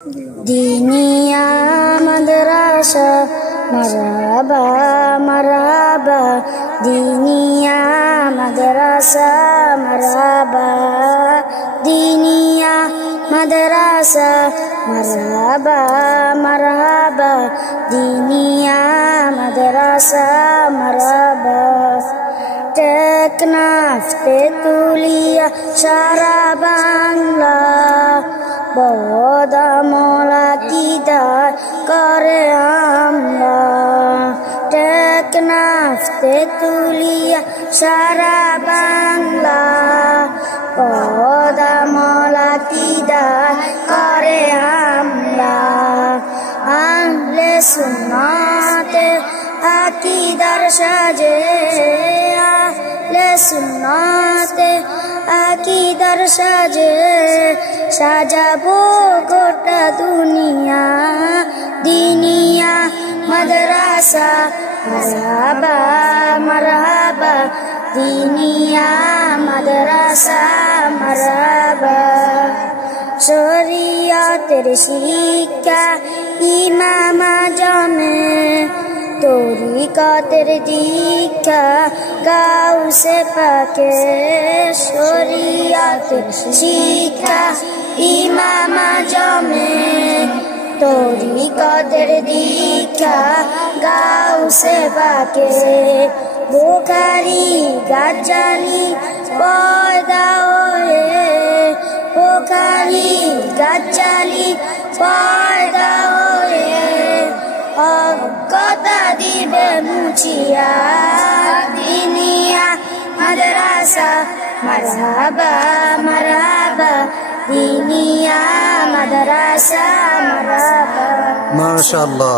دينية مدرسة مرحبا مرحبا دينية مدرسة مرحبا دينية مدرسة مرحبا مرحبا دينية مدرسة مرحبا টেকনাফ তেতুলিয়া সারা বাংলা বদামলা কিদার করে আমরা টেকনাফ তেতুলিয়া সারা বাংলা বদামলা কিদার করে আমরা আহলে সুন্নাতে আকিদার সাজে সুন্নাতে আকিদার সাজে সাজাবো গোটা দুনিয়া দিনিয়া মাদ্রাসা মারহাবা মারহাবা দিনিয়া মাদ্রাসা মারহাবা শরিয়তের শিক্ষা ইমাম আজমে তরিকতের দীক্ষা গাউসে পাকে শরিয়তের শিক্ষা ইমাম আজমে তরিকতের দীক্ষা গাউসে পাকে বুখারী গাজ্জালী পয়দা হয়ে বুখারী গাজ্জালী পয়দা হয়ে অজ্ঞতা দিবে মুছিয়া দিনিয়া মাদ্রাসা মারহাবা মারহাবা দিনিয়া মাদ্রাসা মারহাবা মাশাআল্লাহ।